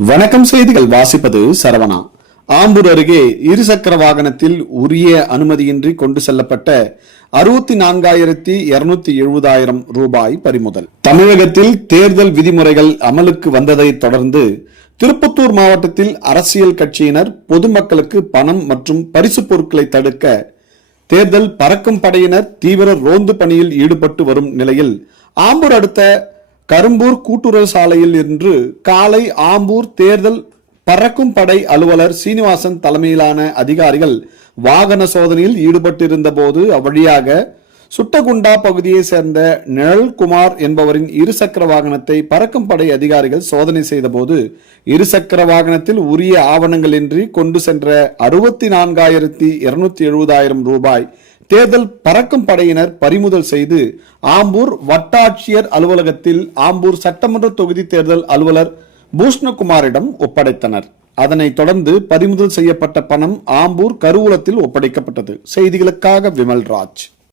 வணக்கம். செய்திகள் வாசிப்பது சரவணா. ஆம்பூர் அருகே இருசக்கர வாகனத்தில் உரிய அனுமதியின்றி கொண்டு செல்லப்பட்ட 64,270 ரூபாய் பறிமுதல். தமிழகத்தில் தேர்தல் விதிமுறைகள் அமலுக்கு வந்ததை தொடர்ந்து திருப்பத்தூர் மாவட்டத்தில் அரசியல் கட்சியினர் பொதுமக்களுக்கு பணம் மற்றும் பரிசு பொருட்களை தடுக்க தேர்தல் பறக்கும் படையினர் தீவிர ரோந்து பணியில் ஈடுபட்டு வரும் நிலையில் ஆம்பூர் அடுத்த கரும்பூர் கூட்டுறவு சாலையில் இன்று காலை ஆம்பூர் தேர்தல் பறக்கும் படை அலுவலர் சீனிவாசன் தலைமையிலான அதிகாரிகள் வாகன சோதனையில் ஈடுபட்டிருந்த போது அவ்வழியாக சுட்டகுண்டா பகுதியை சேர்ந்த நிழல்குமார் என்பவரின் இருசக்கர வாகனத்தை பறக்கும் படை அதிகாரிகள் சோதனை செய்த போது இருசக்கர வாகனத்தில் உரிய ஆவணங்களின்றி கொண்டு சென்ற 64,270 ரூபாய் தேர்தல் பறக்கும் படையினர் பறிமுதல் செய்து ஆம்பூர் வட்டாட்சியர் அலுவலகத்தில் ஆம்பூர் சட்டமன்ற தொகுதி தேர்தல் அலுவலர் பூஷ்ணகுமாரிடம் ஒப்படைத்தனர். அதனைத் தொடர்ந்து பறிமுதல் செய்யப்பட்ட பணம் ஆம்பூர் கருவூலத்தில் ஒப்படைக்கப்பட்டது. செய்திகளுக்காக விமல்ராஜ்.